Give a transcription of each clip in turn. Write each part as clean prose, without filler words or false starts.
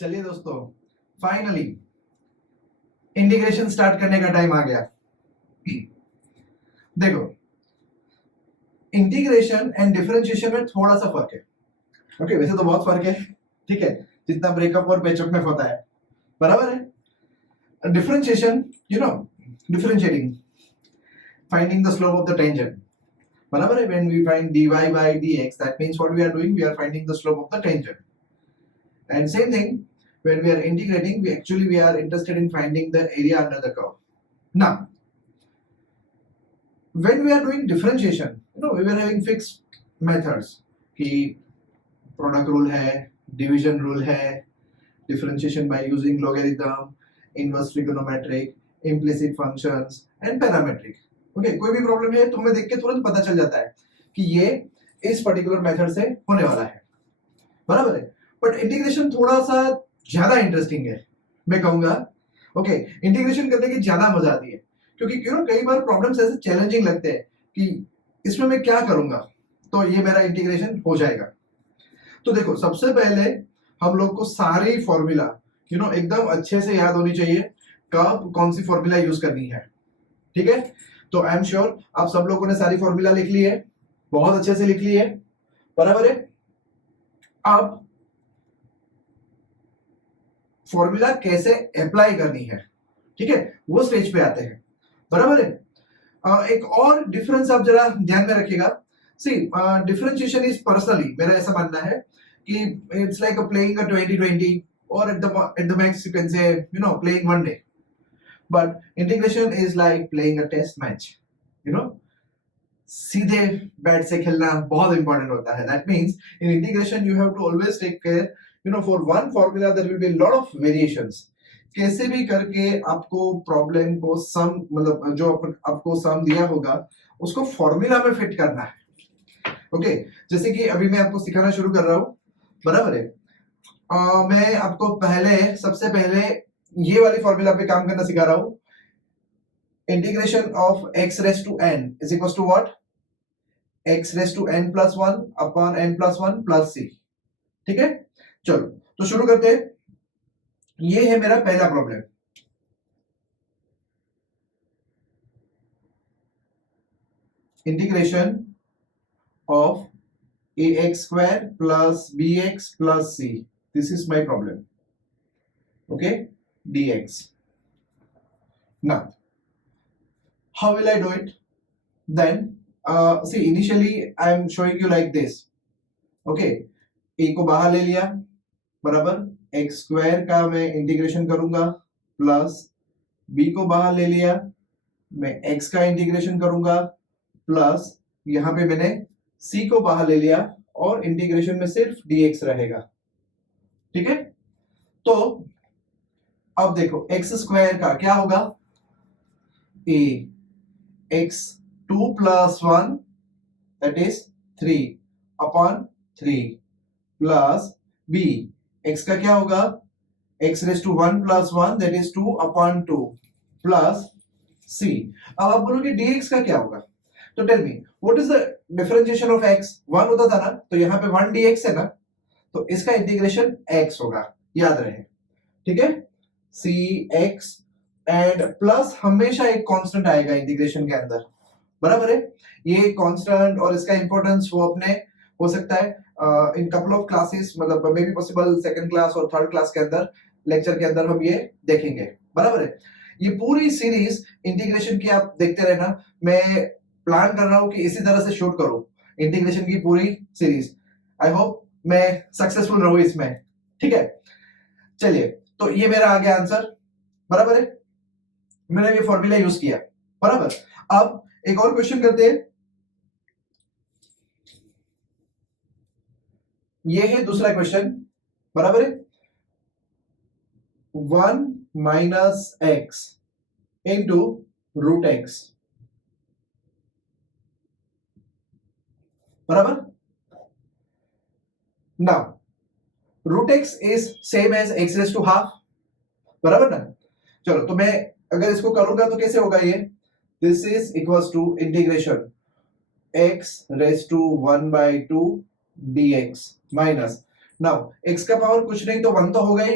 चलिए दोस्तों, finally integration start करने का टाइम आ गया। देखो, इंटीग्रेशन एंड डिफरेंशिएशन में थोड़ा सा फर्क है। ओके, वैसे तो बहुत फर्क है, ठीक है, जितना ब्रेकअप और पैचअप में होता है, बराबर है। Differentiation, you know, differentiating, finding the slope of the tangent, बराबर है। When we find dy by dx, that means what we are doing, we are finding the slope of the tangent. And same thing, when we are integrating, we are interested in finding the area under the curve. Now, when we are doing differentiation, we were having fixed methods कि product rule है, division rule है, differentiation by using logarithm, inverse trigonometric, implicit functions and parametric. Okay, कोई भी problem है तुम्हें देख के तुरंत पता चल जाता है कि ये इस पर्टिकुलर मेथड से होने वाला है, बराबर है। बट इंटीग्रेशन थोड़ा सा ज्यादा इंटरेस्टिंग है, मैं कहूंगा। ओके, इंटीग्रेशन करने की ज्यादा मजा आती है, क्योंकि कई बार प्रॉब्लम्स ऐसे चैलेंजिंग लगते हैं कि इसमें मैं क्या करूंगा, तो ये मेरा इंटीग्रेशन हो जाएगा। तो देखो, सबसे पहले हम लोग को सारे फॉर्मूला एकदम अच्छे से याद होनी चाहिए, कब कौन सी फॉर्मूला यूज करनी है, ठीक है। तो आई एम श्योर आप सब लोगों ने सारी फॉर्मूला लिख ली है, बहुत अच्छे से लिख ली है, बराबर है। अब फॉर्मूला कैसे अप्लाई करनी है, ठीक है, वो स्टेज पे आते हैं, बराबर है। एक और डिफरेंस आप जरा ध्यान में रखिएगा। सी, डिफरेंशिएशन इज पर्सनली मेरा ऐसा मानना है कि इट्स लाइक प्लेइंग अ 20-20 और at the max you can say playing one day, but integration is like playing a test match. सीधे बैट से खेलना बहुत इंपॉर्टेंट होता है। That means in integration you have to always take care for one formula there will be lot of variations. कैसे भी करके आपको प्रॉब्लम को सम, मतलब जो आपको सम दिया होगा उसको फॉर्मूला में फिट करना है। ओके, जैसे कि अभी मैं आपको सिखाना शुरू कर रहा हूं, बराबर है। मैं आपको सबसे पहले ये वाली फॉर्मूला पे काम करना सिखा रहा हूं। Integration of x raise to n is equal to what, x raise to n plus 1 upon n plus 1 plus c, ठीक है। चलो तो शुरू करते हैं। ये है मेरा पहला problem. Integration of ax square plus bx plus c, this is my problem. Okay, dx. Now how will I do it? Then see, initially I am showing you like this. Okay, a को बाहर ले लिया, बराबर, x square का मैं integration करूंगा, plus b को बाहर ले लिया, मैं x का इंटीग्रेशन करूंगा, प्लस यहां पे मैंने c को बाहर ले लिया और इंटीग्रेशन में सिर्फ dx रहेगा, ठीक है। तो अब देखो, x स्क्वायर का क्या होगा, a x 2 plus 1 that is 3 upon 3 plus b x का क्या होगा, x raised to 1 plus 1 that is 2 upon 2 plus c। अब आप बोलोगे dx का क्या होगा, तो tell me what is the differentiation of x, 1 होता था ना, तो यहां पे 1 dx है ना, तो इसका इंटीग्रेशन x होगा, याद रहे, ठीक है। cx एंड प्लस हमेशा एक कांस्टेंट आएगा इंटीग्रेशन के अंदर, बराबर है। ये कांस्टेंट और इसका इंपॉर्टेंस वो अपने हो सकता है इन कपल ऑफ क्लासेस, मतलब may be possible second class और थर्ड क्लास के अंदर, लेक्चर के अंदर हम ये देखेंगे, बराबर है। ये पूरी सीरीज इंटीग्रेशन की आप देखते रहना, मैं प्लान कर रहा हूं कि इसी तरह से शूट करूं इंटीग्रेशन की पूरी सीरीज। आई होप मैं सक्सेसफुल रहूं इसमें, ठीक है। चलिए, तो ये मेरा आ गया आंसर, बराबर है। मैंने ये फॉर्मूला यूज किया, बराबर। अब एक और क्वेश्चन करते हैं। ये है दूसरा क्वेश्चन, बराबर है। 1 minus X into root X, बराबर। Now root X is same as X raise to half, बराबर ना। चलो, तो मैं अगर इसको करूंगा तो कैसे होगा ये, this is equals to integration x raise to 1/2 dx minus, now x का पावर कुछ नहीं तो 1 तो होगा ही,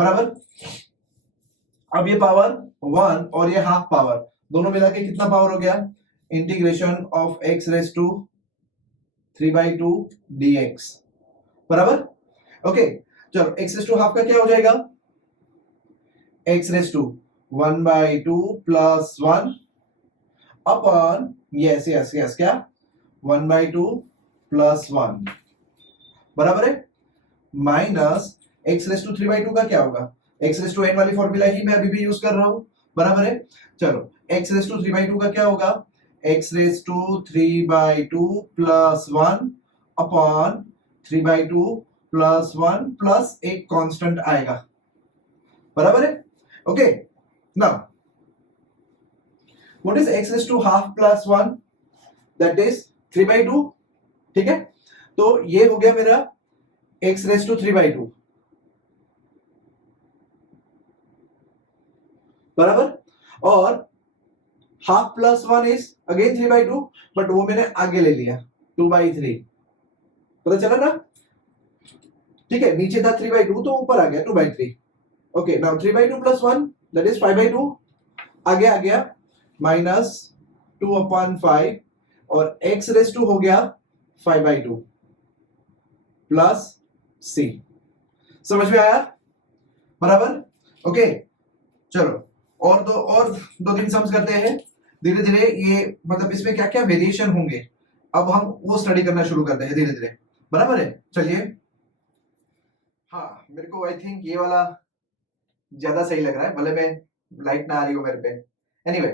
बराबर। अब ये पावर 1 और ये हाफ पावर दोनों मिला के कितना पावर हो गया, integration of x raise to 3/2 dx बराबर। ओके चलो x रेज टू हाफ का क्या हो जाएगा, x raise to 1/2 plus 1 upon yes yes yes क्या 1/2 प्लस 1 बराबर है, माइनस x रेज टू 3/2 का क्या होगा, x रेज टू n वाली फॉर्मूला ही मैं अभी भी यूज कर रहा हूं बराबर है। चलो x रेज टू 3/2 का क्या होगा, x raise to 3/2 plus 1 upon 3/2 plus 1 plus एक कांस्टेंट आएगा बराबर है। Okay now what is x raise to half plus 1, that is 3/2। ठीक है तो ये हो गया मेरा x रेज टू 3/2 बराबर, और half plus 1 is again 3/2 but वो मैंने आगे ले लिया 2/3, पता चला ना। ठीक है नीचे था 3/2 तो ऊपर आ गया 2/3। Okay now 3/2 plus 1 that is 5/2, आगे आ गया माइनस 2/5 और x रेज टू हो गया 5/2 प्लस c, समझ में आया बराबर। ओके चलो और दो तीन सम्स करते हैं धीरे धीरे, ये मतलब इसमें क्या क्या वेरिएशन होंगे अब हम वो स्टडी करना शुरू करते हैं धीरे धीरे बराबर है। चलिए हाँ मेरे को आई थिंक ये वाला ज्यादा सही लग रहा है, भले मैं लाइट ना आ रही हो मेरे पे। एनीवे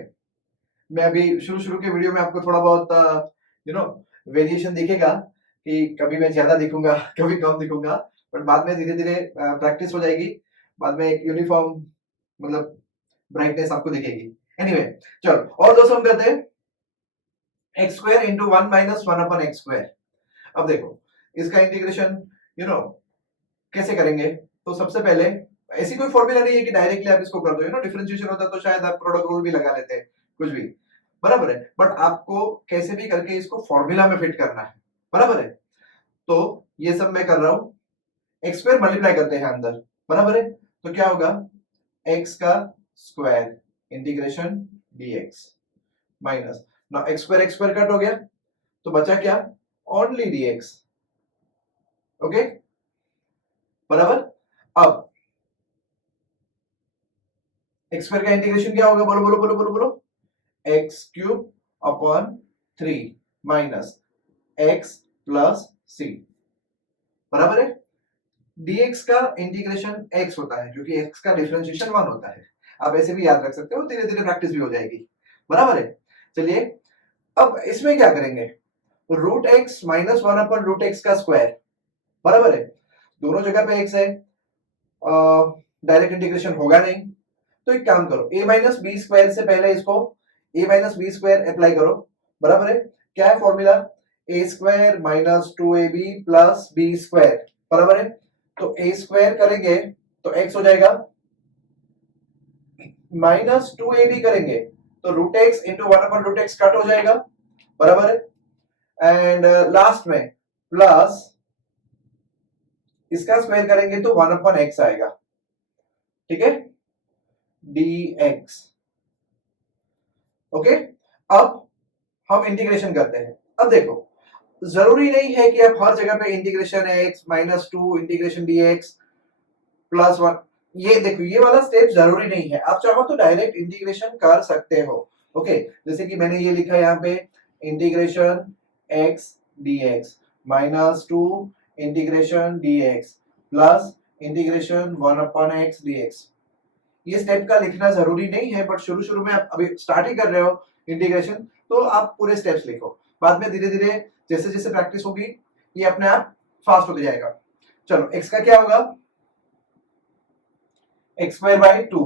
मैं अभी शुरू के वीडियो में आपको थोड़ा बहुत वेरिएशन दिखेगा कि कभी मैं ज्यादा दिखूंगा कभी कम दिखूंगा, बट बाद में धीरे धीरे प्रैक्टिस हो जाएगी, बाद में एक यूनिफॉर्म मतलब ब्राइटनेस आपको दिखेगी। एनीवे चलो और दो सम करते हैं, एक्स स्क्वायर इंटू 1 माइनस 1 अपन एक्स स्क्वायर। अब देखो इसका इंटीग्रेशन कैसे करेंगे, तो सबसे पहले ऐसी कोई फॉर्मूला नहीं है कि डायरेक्टली आप इसको कर दो, डिफरेंशिएशन होता तो शायद आप प्रोडक्ट रूल भी लगा लेते कुछ भी बराबर है, बट आपको कैसे भी करके इसको फॉर्मूला में फिट करना है बराबर है। तो ये सब मैं कर रहा हूं, एक्स स्क्वायर मल्टीप्लाई करते हैं अंदर बराबर है, तो क्या होगा एक्स का स्क्वायर इंटीग्रेशन dx माइनस ना एक्स स्क्वायर कट हो गया तो बचा क्या ओनली dx। ओके बराबर। अब एक्स स्क्वायर का इंटीग्रेशन क्या होगा, बोलो बोलो बोलो बोलो बोलो, X cube upon 3 minus X plus C बराबर है। dx का इंटीग्रेशन x होता है क्योंकि x का डिफरेंशिएशन 1 होता है, आप ऐसे भी याद रख सकते हो, धीरे धीरे प्रैक्टिस भी हो जाएगी बराबर है। चलिए अब इसमें क्या करेंगे, root x minus 1 upon root x का स्क्वायर बराबर है, दोनों जगह पे x है, डायरेक्ट इंटीग्रेशन होगा नहीं, तो एक काम करो a माइनस बी स्क्वायर से पहले इसको a minus b square apply करो बराबर है। क्या है formula, a square minus 2ab plus b square बराबर है, तो a स्क्वायर करेंगे तो x हो जाएगा माइनस 2ab करेंगे तो root x into 1 upon root x cut हो जाएगा बराबर है, एंड लास्ट में प्लस इसका स्क्वायर करेंगे तो 1 अपन एक्स आएगा, ठीक है dx। ओके अब हम इंटीग्रेशन करते हैं। अब देखो जरूरी नहीं है कि आप हर जगह पे integration x minus 2 integration dx plus 1, ये देखो ये वाला स्टेप जरूरी नहीं है, आप चाहो तो डायरेक्ट इंटीग्रेशन कर सकते हो। ओके जैसे कि मैंने ये लिखा यहाँ पे integration x dx minus 2 integration dx plus integration 1 upon x dx। ये स्टेप का लिखना जरूरी नहीं है, बट शुरू में आप अभी स्टार्ट ही कर रहे हो इंटीग्रेशन तो आप पूरे स्टेप्स लिखो, बाद में धीरे धीरे जैसे जैसे प्रैक्टिस होगी ये अपने आप फास्ट होते जाएगा। चलो x का क्या होगा, x square by 2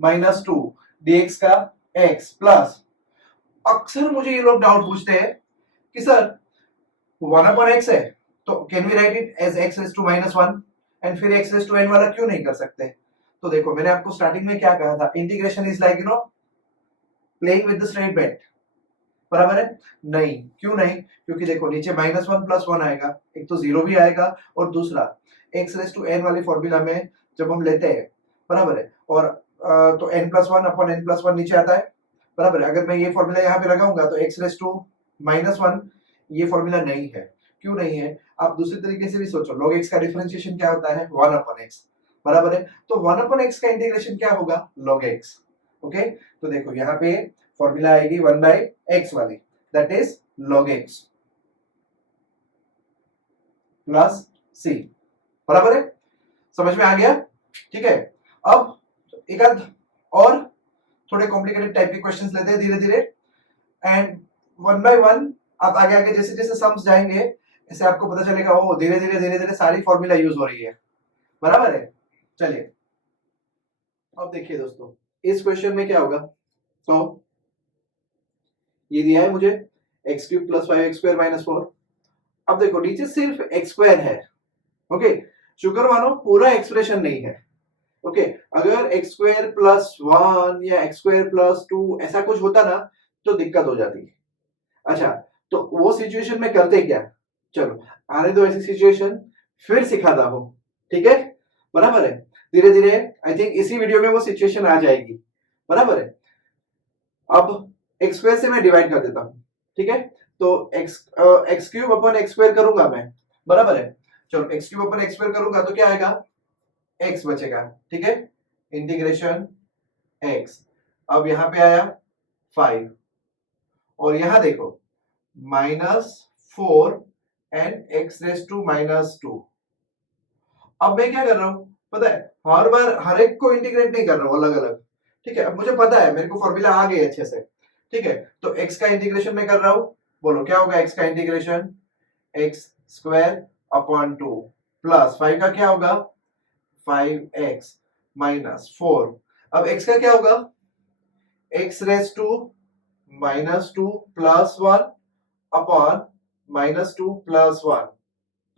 minus 2 dx का x प्लस, अक्सर मुझे ये लोग डाउट पूछते हैं कि सर 1 अपॉन x है तो can we write it as x raise to minus 1 and फिर x रेज टू n वाला क्यों नहीं कर सकते। तो देखो मैंने आपको स्टार्टिंग में क्या कहा था, integration is like playing with the straight bat बराबर है, नहीं क्यों नहीं, क्योंकि देखो नीचे माइनस 1 प्लस 1 आएगा, एक तो जीरो भी आएगा और दूसरा x रेज टू n वाली फॉर्मूला में जब हम लेते हैं बराबर है। और तो n+1 अपॉन n+1 नीचे आता है, बराबर है। अगर मैं ये फॉर्मूला यहाँ पे लगाऊंगा तो x⁻⁻1 ये फॉर्मूला नहीं है। क्यों नहीं है? आप दूसरे तरीके से भी सोचो, log x का डिफरेंशिएशन क्या होता है? 1/x, बराबर है। तो 1/x का इंटीग्रेशन क्या होगा? log x। ओके, तो देखो यहाँ पे फॉर्मूला आएगी 1/x वाली, that is log x plus c, बराबर है। समझ में आ गया? ठीक है। अब एक आध और थोड़े कॉम्प्लिकेटेड टाइप के क्वेश्चंस लेते हैं धीरे धीरे, एंड वन बाय वन आप आगे आगे जैसे जैसे सम्स जाएंगे ऐसे आपको पता चलेगा, ओ धीरे धीरे सारी फॉर्मूला यूज हो रही है, बराबर है। चलिए अब देखिए दोस्तों, इस क्वेश्चन में क्या होगा। तो ये दिया है मुझे x³ + 5x² - 4। अब देखो नीचे सिर्फ x² है, ओके। शुक्र मानो पूरा एक्सप्रेशन नहीं है, ओके। अगर x² + 1 या x² + 2 ऐसा कुछ होता ना तो दिक्कत हो जाती। अच्छा, तो वो सिचुएशन में करते क्या? चलो आने दो ऐसी सिचुएशन, फिर सिखाता हूं, ठीक है, बराबर है। धीरे धीरे आई थिंक इसी वीडियो में वो सिचुएशन आ जाएगी, बराबर है। अब x² से मैं डिवाइड कर देता हूं, ठीक है। तो x³ अपॉन x² करूंगा मैं, बराबर है। चलो x³ अपॉन x² करूंगा तो क्या आएगा? x बचेगा, ठीक है। इंटीग्रेशन x, अब यहां पे आया 5, और यहां देखो -4 एंड x⁻⁻²। अब मैं क्या कर रहा हूं पता है? हर बार हर एक को इंटीग्रेट नहीं कर रहा हूं अलग अलग, ठीक है। अब मुझे पता है, मेरे को फॉर्मूला आ गई अच्छे से, ठीक है। तो x का इंटीग्रेशन मैं कर रहा हूं, बोलो क्या होगा x का इंटीग्रेशन? x² / 2 प्लस 5 का क्या होगा? 5x - 4। अब x का क्या होगा? x⁻⁻² plus 1 upon -2 plus 1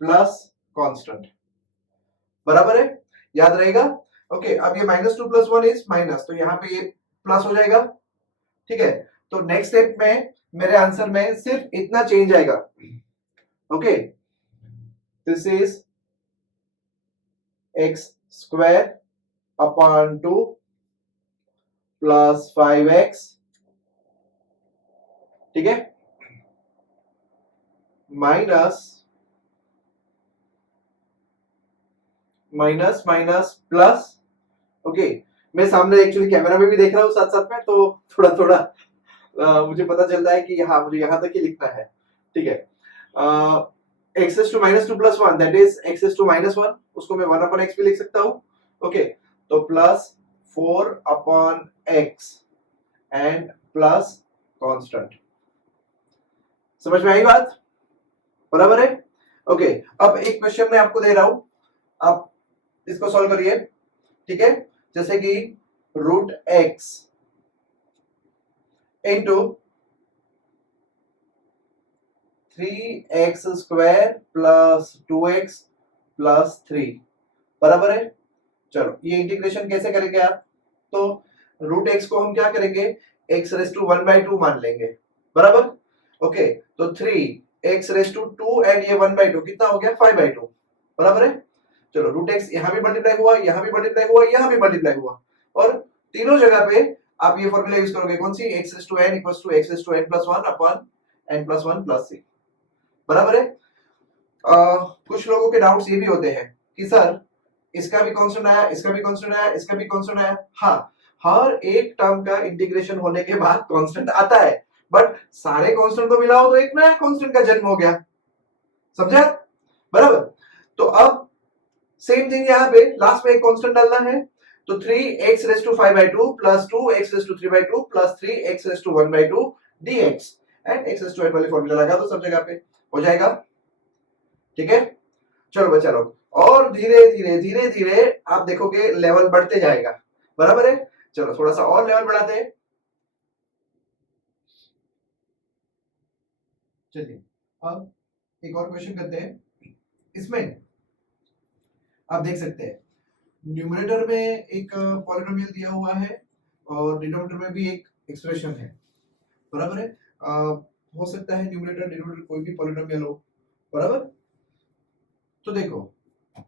plus constant, बराबर है, याद रहेगा। ओके, अब ये -2 प्लस 1 इज माइनस, तो यहां पे ये प्लस हो जाएगा, ठीक है। तो नेक्स्ट स्टेप में मेरे आंसर में सिर्फ इतना चेंज आएगा, okay. This is x² upon 2 plus 5x, ठीक है, माइनस माइनस प्लस, ओके। मैं सामने एक्चुअली कैमरा में भी देख रहा हूँ साथ साथ में, तो थोड़ा थोड़ा मुझे पता चलता है कि हाँ मुझे यहां तक ही लिखना है, ठीक है। x⁻² plus 1 that is x⁻1, उसको मैं 1/x भी लिख सकता हूँ, ओके। तो plus 4/x and plus constant. समझ में आई बात? बराबर है, ओके। अब एक क्वेश्चन मैं आपको दे रहा हूं, आप इसको सॉल्व करिए, ठीक है। जैसे कि √x into 3x² plus 2x plus 3, बराबर है। चलो ये इंटीग्रेशन कैसे करेंगे आप? तो √x को हम क्या करेंगे? x⁻² मान लेंगे, बराबर, ओके। तो 3x⁻² एंड ये 1/2 कितना हो गया? 5/2, बराबर है। चलो √x यहां भी मल्टीप्लाई हुआ, यहां भी मल्टीप्लाई हुआ, यहां भी मल्टीप्लाई हुआ, और तीनों जगह पे आप ये फॉर्मूला यूज करोगे, कौन सी? x⁻n = x⁻n+1 अपॉन n+1+c, बराबर है। कुछ लोगों के डाउट्स ये भी होते हैं कि सर इसका भी कांस्टेंट आया, इसका भी कांस्टेंट आया, इसका भी कांस्टेंट आया। हाँ, हर एक टर्म का इंटीग्रेशन होने के बाद कांस्टेंट आता है, बट सारे कांस्टेंट को मिलाओ तो एक नया कांस्टेंट का जन्म हो गया, समझा? बराबर। तो अब सेम थिंग यहाँ पे लास्ट में एक कांस्टेंट डालना है, तो 3x⁵ plus 2x⁵3/2 plus 3x⁵1/2 dx and x⁵n वाली फॉर्मूला लगा दो सब जगह पे, हो जाएगा, ठीक है। चलो बच्चा लोग, और धीरे धीरे आप देखोगे लेवल बढ़ते जाएगा, बराबर है। चलो थोड़ा सा और लेवल बढ़ाते हैं, चलिए अब एक और क्वेश्चन करते हैं। इसमें आप देख सकते हैं न्यूमरेटर में एक पॉलिनोमियल दिया हुआ है और डिनोमिनेटर में भी एक एक्सप्रेशन है, बराबर है। हो सकता है न्यूमरेटर डिनोमिनेटर कोई भी पॉलिनोमियल हो, बराबर। तो देखो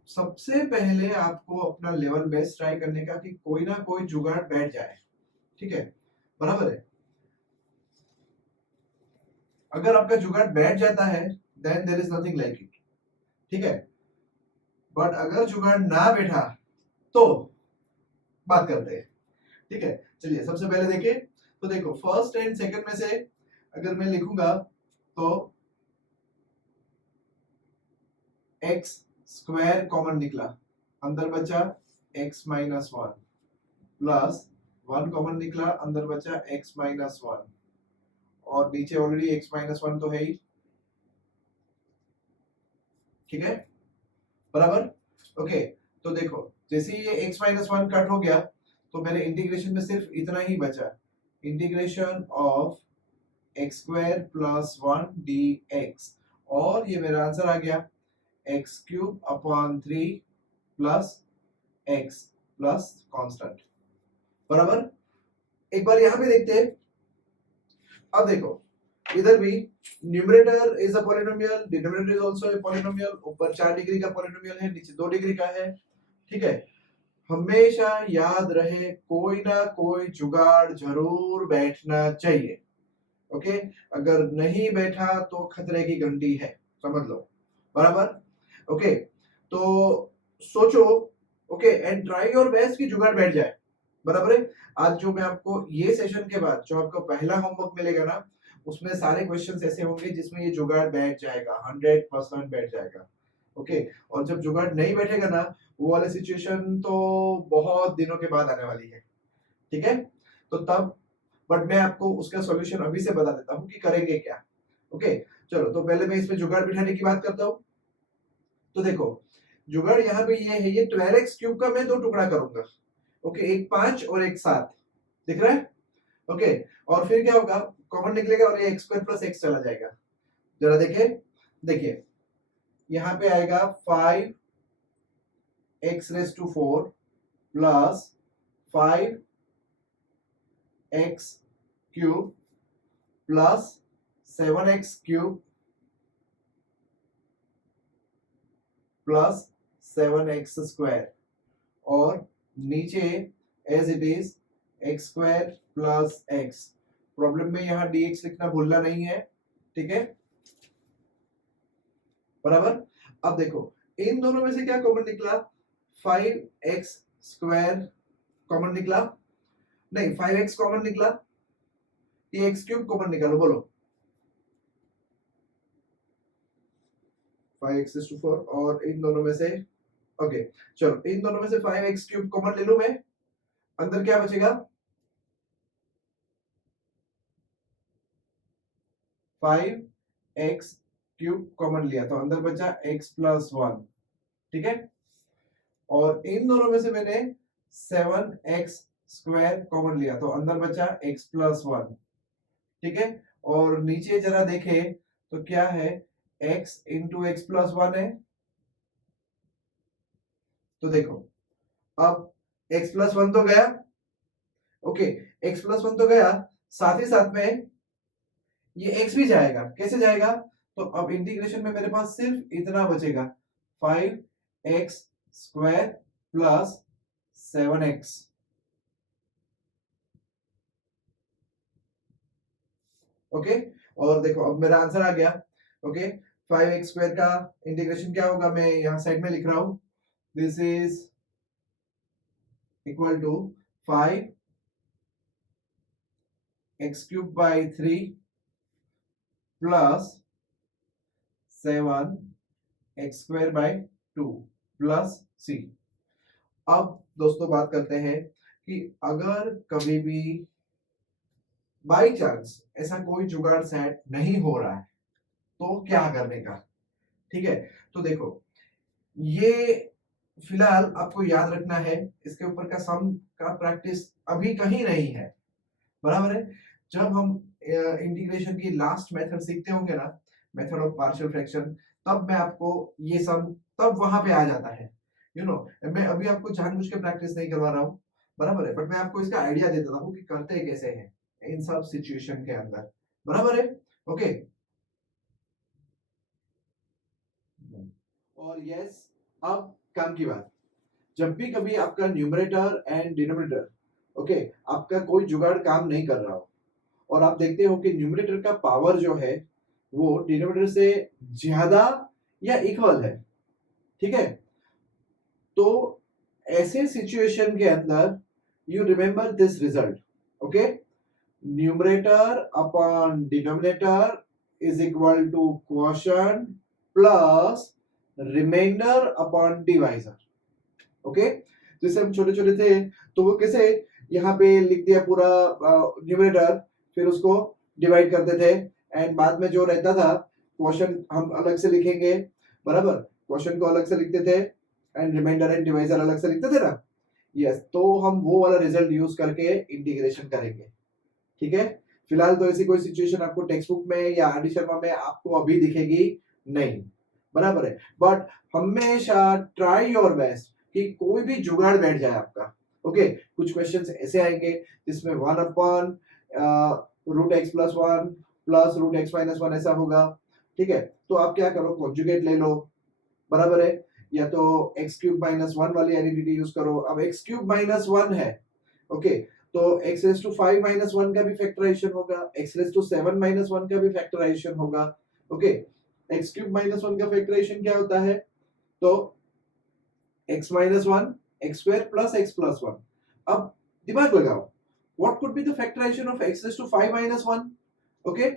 सबसे पहले आपको अपना लेवल बेस्ट ट्राई करने का कि कोई ना कोई जुगाड़ बैठ जाए, ठीक है, बराबर है। अगर आपका जुगाड़ बैठ जाता है then there is nothing like it, ठीक है। बट अगर जुगाड़ ना बैठा तो बात करते हैं, ठीक है। चलिए सबसे पहले देखिए, तो देखो फर्स्ट एंड सेकंड में से अगर मैं लिखूंगा तो एक्स स्क्वायर कॉमन निकला, अंदर बचा x minus one, plus one common निकला, अंदर बचा एक्स माइनस वन, और नीचे ऑलरेडी एक्स माइनस वन तो है ही, ठीक है, बराबर। ओके, तो देखो जैसे ही ये x माइनस वन कट हो गया तो मेरे इंटीग्रेशन में सिर्फ इतना ही बचा, integration of x square plus one D x, और ये मेरा आंसर आ गया x cube upon three plus x plus constant, बराबर। एक बार यहां पे देखते हैं, अब देखो इधर भी numerator is a polynomial, denominator is also a polynomial, ऊपर 4 डिग्री का पॉलिनोमियल है, नीचे 2 डिग्री का है, ठीक है। हमेशा याद रहे कोई ना कोई जुगाड़ जरूर बैठना चाहिए, ओके। अगर नहीं बैठा तो खतरे की घंटी है, समझ लो, बराबर। ओके, तो सोचो, okay, and try your best कि जुगाड़ बैठ जाए, बराबर है। आज जो मैं आपको ये सेशन के बाद जो आपको पहला होमवर्क मिलेगा ना, उसमें सारे क्वेश्चंस ऐसे होंगे जिसमें ये जुगाड़ बैठ जाएगा, 100% बैठ जाएगा, ओके। और जब जुगाड़ नहीं बैठेगा ना, वो वाली सिचुएशन तो बहुत दिनों के बाद आने वाली है, ठीक है। तो तब, बट मैं आपको उसका सॉल्यूशन अभी से बता देता हूँ कि करेंगे क्या, ओके। चलो तो पहले मैं इसमें जुगाड़ बिठाने की बात करता हूँ। तो देखो जुगाड़ यहाँ पे ये है, ये 12x क्यूब का मैं दो टुकड़ा करूंगा, ओके, एक 5 और एक 7, दिख रहा है, ओके। और फिर क्या होगा, कॉमन निकलेगा और ये एक्स स्क्वायर प्लस एक्स चला जाएगा, जरा देखिए, देखिए यहाँ पे आएगा 5 x raise to 4 plus 5 x cube plus 7x cube plus 7x square, और नीचे as it is x square plus x. Problem में यहाँ dx लिखना भूलना नहीं है, ठीक है, बराबर। अब देखो इन दोनों में से क्या कॉमन निकला, 5x स्क्वायर कॉमन निकला, नहीं 5x कॉमन निकला, ये x क्यूब कॉमन निकालो, बोलो 5x⁴, और इन दोनों में से, ओके, चलो इन दोनों में से 5x क्यूब कॉमन ले लूं मैं, अंदर क्या बचेगा, 5x क्यूब कॉमन लिया तो अंदर बचा x प्लस वन, ठीक है। और इन दोनों में से मैंने 7x स्क्वायर कॉमन लिया तो अंदर बचा x प्लस वन, ठीक है। और नीचे जरा देखे तो क्या है, x into x plus one है, तो देखो अब x प्लस वन तो गया, ओके, x प्लस वन तो गया, साथ ही साथ में ये x भी जाएगा, कैसे जाएगा, तो अब इंटीग्रेशन में मेरे पास सिर्फ इतना बचेगा, 5x square plus 7x, okay. और देखो अब मेरा आंसर आ गया, ओके। 5x स्क्वायर का इंटीग्रेशन क्या होगा, मैं यहां साइड में लिख रहा हूं, this is equal to 5x cube by 3 plus 7x square by 2 plus c। अब दोस्तों बात करते हैं कि अगर कभी भी बाई चांस ऐसा कोई जुगाड़ सेट नहीं हो रहा है तो क्या करने का, ठीक है। तो देखो ये फिलहाल आपको याद रखना है, इसके ऊपर का सम का प्रैक्टिस अभी कहीं नहीं है, बराबर है। जब हम इंटीग्रेशन की लास्ट मेथड सीखते होंगे ना, मेथड ऑफ पार्शियल फ्रैक्शन, तब मैं आपको ये सम तब वहां पे आ जाता है, यू नो। मैं अभी आपको जानबूझ के प्रैक्टिस नहीं करवा रहा हूँ, बराबर है, बट मैं आपको इसका आइडिया दे देता हूँ कि करते कैसे हैं इन सब सिचुएशन के अंदर, बराबर है, ओके। और यस, अब काम की बात, जब भी कभी आपका न्यूमरेटर एंड डिनोमिनेटर ओके आपका कोई जुगाड़ काम नहीं कर रहा हो और आप देखते हो कि न्यूमरेटर का पावर जो है वो डिनोमिनेटर से ज्यादा या इक्वल है, ठीक है, तो ऐसे सिचुएशन के अंदर you remember this result, okay, numerator upon denominator is equal to quotient plus remainder upon divisor, okay. जैसे हम छोटे छोटे थे तो वो कैसे यहाँ पे लिख दिया पूरा न्यूमरेटर, फिर उसको डिवाइड करते थे एंड बाद में जो रहता था क्वोशंट हम अलग से लिखेंगे, बराबर, क्वोशंट को अलग से लिखते थे एंड रिमाइंडर एंड डिवाइजर अलग से लिखते थे ना, यस, तो हम वो वाला रिजल्ट यूज करके इंटीग्रेशन करेंगे, ठीक है। फिलहाल तो ऐसी कोई सिचुएशन आपको टेक्स्ट बुक में या आर डी शर्मा में आपको अभी दिखेगी नहीं, बराबर है, बट हमेशा ट्राई योर बेस्ट कि कोई भी जुगाड़ बैठ जाए आपका, ओके। कुछ क्वेश्चंस ऐसे आएंगे जिसमें 1 upon root x plus 1 plus root x minus 1 ऐसा होगा, ठीक है, तो आप क्या करो, कॉन्जुगेट ले लो, बराबर है, या तो एक्स क्यूब माइनस 1 वाली आइडेंटिटी यूज करो। अब एक्स क्यूब माइनस 1 है, ओके, तो x रेज टू 5 माइनस 1 का भी फैक्टराइजेशन होगा, x रेज टू 7 माइनस 1 का भी फैक्टराइजेशन होगा, ओके। x क्यूब माइनस 1 का फैक्टराइजेशन क्या होता है, तो x minus 1 x square plus x plus 1। अब दिमाग लगाओ, what could be the factorization of x raise to 5 minus 1, okay,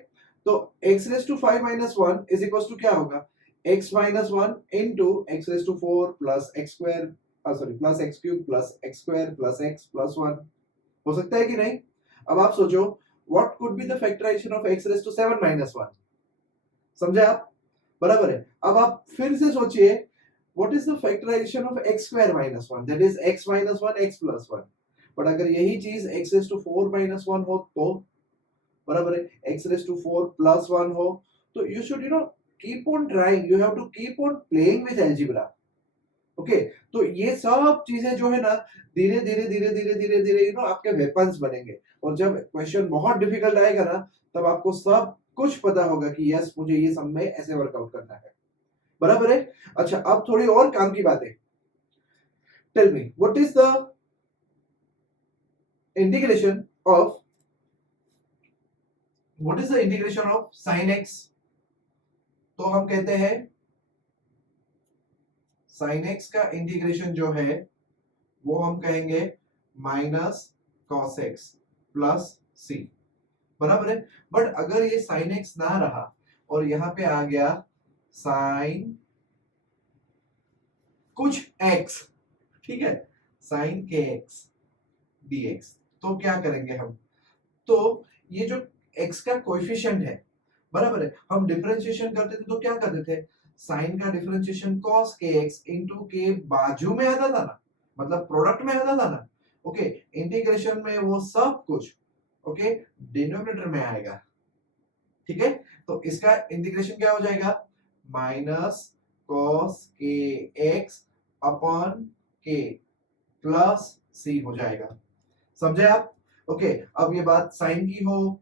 तो x raise to 5 minus 1 is equal to क्या होगा, x minus 1 into x raise to 4 plus x square sorry plus x cube plus x square plus x plus 1, हो सकता है कि नहीं। अब आप सोचो what could be the factorization of x raise to 7 minus 1, समझे आप, बराबर है। अब आप फिर से सोचिए what is the factorization of x square minus 1, that is x minus 1 x plus 1, but अगर यही चीज x रेज टू 4 माइनस 1 हो तो, बराबर है, x रेज टू 4 प्लस 1 हो, तो you should keep on trying, you have to keep on playing with algebra, okay. तो ये सब चीजें जो है ना धीरे धीरे धीरे धीरे धीरे धीरे आपके वेपन्स बनेंगे, और जब क्वेश्चन बहुत डिफिकल्ट आएगा ना तब आपको सब कुछ पता होगा कि यस मुझे ये सब में ऐसे वर्कआउट करना है, बराबर है। अच्छा, अब थोड़ी और काम की बातें, tell me what is the integration of sine x, तो हम कहते हैं साइन एक्स का इंटीग्रेशन जो है वो हम कहेंगे minus cos x plus C, बराबर है। बट अगर ये साइन एक्स ना रहा और यहां पे आ गया साइन कुछ एक्स, ठीक है, साइन के एक्स डीएक्स, तो क्या करेंगे हम, तो ये जो x का कोएफिशिएंट है, बराबर है, हम डिफरेंशिएशन करते थे तो क्या करते थे, साइन का डिफरेंशिएशन cos kx इनटू के बाजू में आता था ना, मतलब प्रोडक्ट में आता था ना, ओके, इंटीग्रेशन में वो सब कुछ ओके डिनोमिनेटर में आएगा, ठीक है, तो इसका इंटीग्रेशन क्या हो जाएगा, minus cos kx upon k plus c हो जाएगा, समझे आप, ओके। अब ये बात साइन की हो,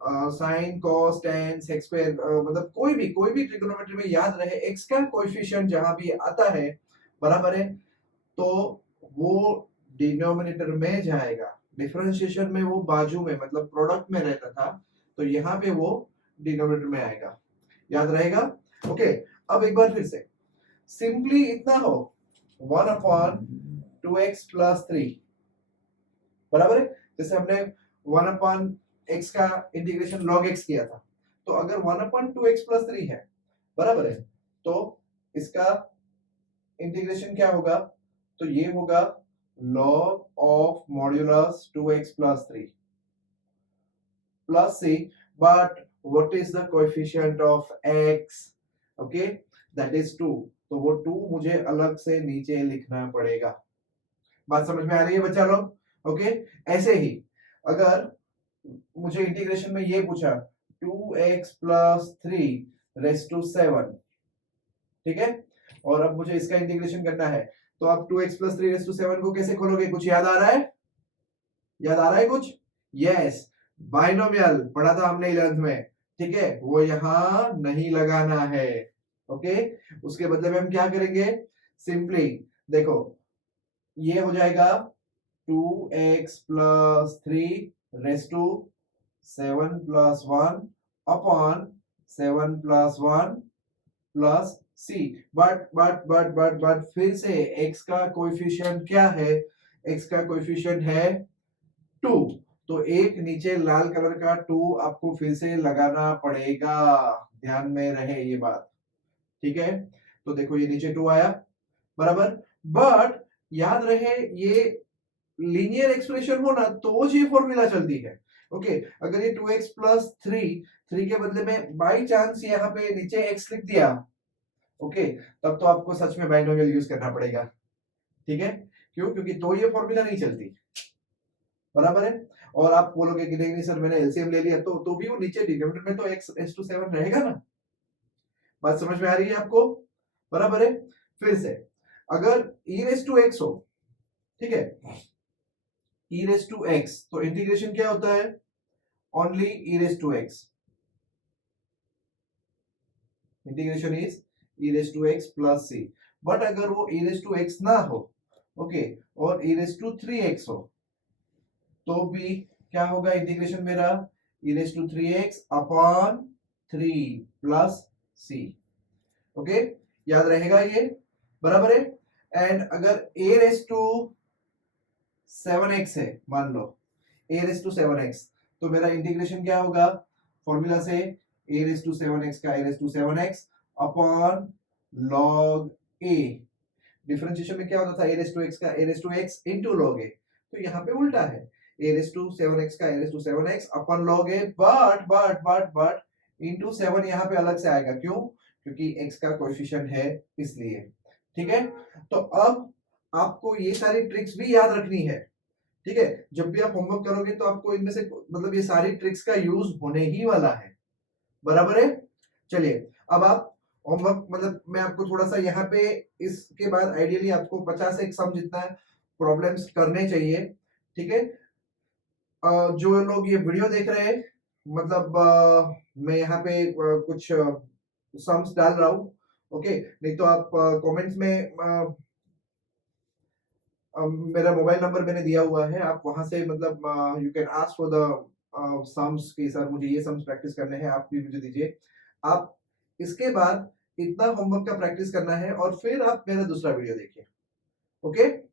sine cos tan sec square, मतलब कोई भी ट्रिग्नोमेट्री में याद रहे x का कोएफिशिएंट जहां भी आता है, बराबर है, तो वो डिनोमिनेटर में जाएगा, डिफरेंशिएशन में वो बाजू में मतलब प्रोडक्ट में रहता था, तो यहाँ पे वो डिनोमिनेटर में आएगा, याद रहेगा, ओके। अब एक बार फिर से सिंपली इतना हो 1 अपॉन 2x प्लस 3, बराबर है, जैसे हमने 1 अपॉन x का इंटीग्रेशन log x किया था, तो अगर 1 अपॉन 2x प्लस 3 है, बराबर है, तो इसका इंटीग्रेशन क्या होगा, तो ये होगा log of modulus 2x plus 3 plus c, but what is the coefficient of x, okay, that is 2, तो वो 2 मुझे अलग से नीचे लिखना पड़ेगा, बात समझ में आ रही है बच्चा लोग, ओके। ऐसे ही अगर मुझे इंटीग्रेशन में ये पूछा 2x प्लस 3 रेस टू 7, ठीक है, और अब मुझे इसका इंटीग्रेशन करना है, तो आप 2x प्लस 3 रेस टू 7 को कैसे खोलोगे, कुछ याद आ रहा है, याद आ रहा है कुछ, यस, बाइनोमियल पढ़ा था हमने 11th में, ठीक है, वो यहां नहीं लगाना है, ओके। उसके बदले में हम क्या करेंगे, सिंपली देखो ये हो जाएगा 2x plus 3 raise to 7 plus 1 upon 7 plus 1 plus c. But फिर से x का कोएफिशिएंट क्या है? x का कोएफिशिएंट है 2, तो एक नीचे लाल कलर का 2 आपको फिर से लगाना पड़ेगा, ध्यान में रहे ये बात, ठीक है। तो देखो ये नीचे 2 आया बराबर, बट याद रहे ये लीनियर एक्सप्रेशन हो ना तो ये फॉर्मूला चलती है। ओके, अगर ये 2x प्लस 3 के बदले में बाई चांस यहाँ पे नीचे x लिख दिया, ओके, तब तो आपको सच में बाइनोमियल यूज करना पड़ेगा, ठीक है। क्यों? क्योंकि तो ये फॉर्मूला नहीं चलती, बराबर है। और आप बोलोगे कि नहीं सर मैंने एलसीएम ले लिया, तो भी वो नीचे डिनोमिनेटर में तो x⁻7 रहेगा ना। बात समझ में आ रही है आपको? बराबर है। फिर से अगर e⁻x हो, ठीक है, e⁻x, तो इंटीग्रेशन क्या होता है? Only e⁻x, integration is e⁻x plus c। But अगर वो e⁻x ना हो, ओके, और e⁻3x हो, तो भी क्या होगा इंटीग्रेशन मेरा? e⁻3x upon 3 plus c। Okay, याद रहेगा ये, बराबर है। एंड अगर a⁻7x है, मान लो a⁻7x, तो मेरा इंटीग्रेशन क्या होगा? फॉर्मूला से a⁻7x का a⁻7x upon log a। Differentiation में क्या होता था? a⁻x का a⁻x इनटू log a, तो यहाँ पे उल्टा है, a⁻7x का a⁻7x upon log a, but into 7 यहाँ पे अलग से आएगा। क्यों? क्योंकि x का कोएफिशिएंट है इसलिए, ठीक है। तो अब आपको ये सारी ट्रिक्स भी याद रखनी है, ठीक है। जब भी आप होमवर्क करोगे तो आपको इनमें से मतलब ये सारी ट्रिक्स का यूज होने ही वाला है, बराबर है। चलिए अब आप होमवर्क मतलब मैं आपको थोड़ा सा यहाँ पे इसके बाद आइडियली आपको 50 एक सम जितना प्रॉब्लम्स करने चाहिए, ठीक है। जो लोग ये वीडियो देख रहे हैं, मतलब मैं यहाँ पे कुछ सम्स डाल रहा हूँ, ओके। नहीं तो आप कमेंट्स में मेरा मोबाइल नंबर मैंने दिया हुआ है, आप वहां से मतलब you can ask for the sums कि सर मुझे ये सम्स प्रैक्टिस करने हैं, आप भी मुझे दीजिए। आप इसके बाद इतना होमवर्क का प्रैक्टिस करना है और फिर आप मेरा दूसरा वीडियो देखिए, ओके।